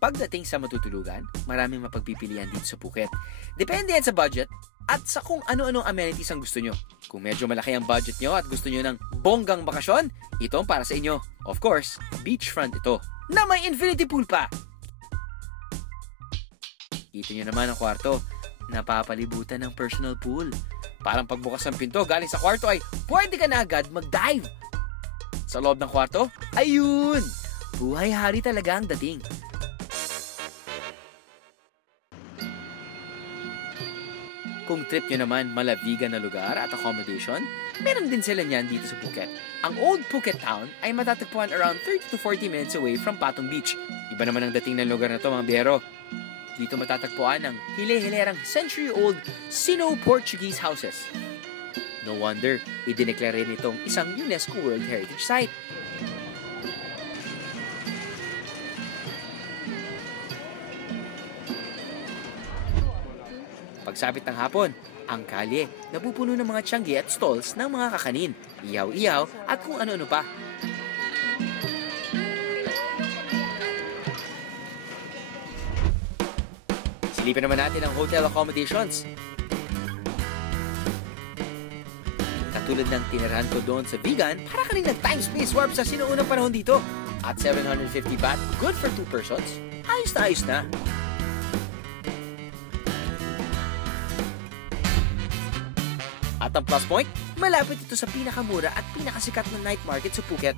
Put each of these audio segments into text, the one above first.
Pagdating sa matutulugan, maraming mapagpipilian dito sa Phuket. Depende yan sa budget at sa kung ano-anong amenities ang gusto nyo. Kung medyo malaki ang budget nyo at gusto nyo ng bonggang bakasyon, ito ang para sa inyo. Of course, beachfront ito, na may infinity pool pa. Ito nyo naman ang kwarto, napapalibutan ng personal pool. Parang pagbukas ng pinto galing sa kwarto ay pwede ka na agad mag-dive. Sa loob ng kwarto, ayun! Buhay hari talaga ang dating. Kung trip nyo naman malavigan na lugar at accommodation, meron din sila niyan dito sa Phuket. Ang Old Phuket Town ay matatagpuan around 30 to 40 minutes away from Patong Beach. Iba naman ang dating ng lugar na to, mga biyero. Dito matatagpuan ang hile-hilerang century-old Sino-Portuguese houses. No wonder, idineklara nitong isang UNESCO World Heritage Site. Pagsapit ng hapon, ang kalye napupuno ng mga tiyanggi at stalls ng mga kakanin, ihaw-ihaw at kung ano-ano pa. Silipin naman natin ang hotel accommodations. Katulad ng tinirahan ko doon sa Vigan, para ka rin nag-time-space warp sa sinuunang panahon dito. At 750 baht, good for 2 persons. Ayos na ayos na. At ang plus point, malapit ito sa pinakamura at pinakasikat na night market sa Phuket.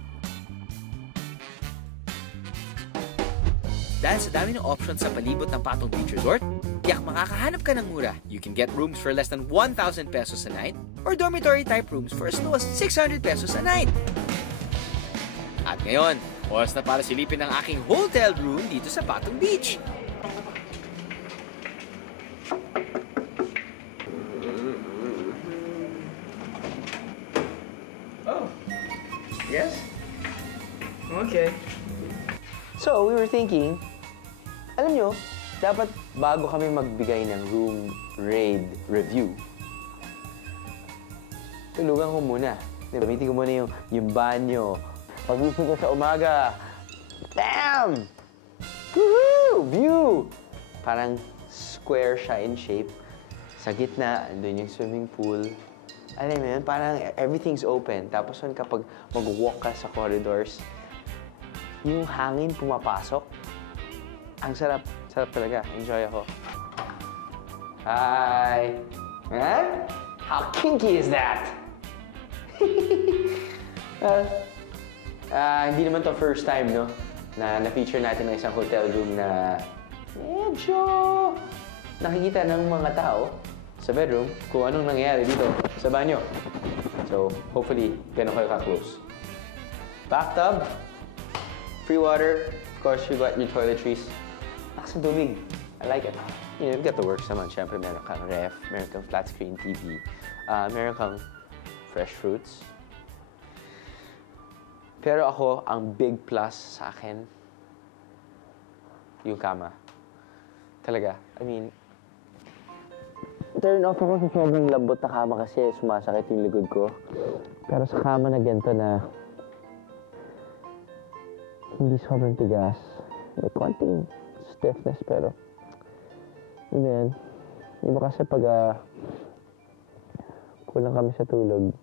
Dahil sa dami ng options sa palibot ng Patong Beach Resort, tiyak makakahanap ka ng mura. You can get rooms for less than 1,000 pesos a night or dormitory type rooms for as low as 600 pesos a night. At ngayon, oras na para silipin ang aking hotel room dito sa Patong Beach. Oh, yes? Okay. So, we were thinking, alam nyo, dapat bago kami magbigay ng room raid review, tulugan ko muna. Gamitin ko muna yung banyo. Pagising ko sa umaga, damn! Woohoo! View! Parang square siya in shape. Sa gitna, andun yung swimming pool. Alam mo yun, parang everything's open. Tapos kapag mag-walk ka sa corridors, yung hangin pumapasok. Ang sarap. Sarap talaga. Enjoy ako. Hi! Huh? How kinky is that? Hindi naman to first time, no? Na na-feature natin ng isang hotel room na medyo nakikita ng mga tao sa bedroom kung anong nangyayari dito sa banyo. So, hopefully, ganun kayo ka-close. Bathtub, free water, of course, you got your toiletries. Lakas ng tubig. I like it. You know, you've got the works naman. Siyempre, meron kang ref, meron kang flat screen TV, meron kang fresh fruits. Pero ako, ang big plus sa akin, yung kama. Talaga. I mean, turn off ako sa sobrang lambot na kama kasi sumasakit yung likod ko. Pero sa kama na ganito na hindi sobrang tigas. May konting stiffness pero yun yan. Iba kasi pag kulang kami sa tulog,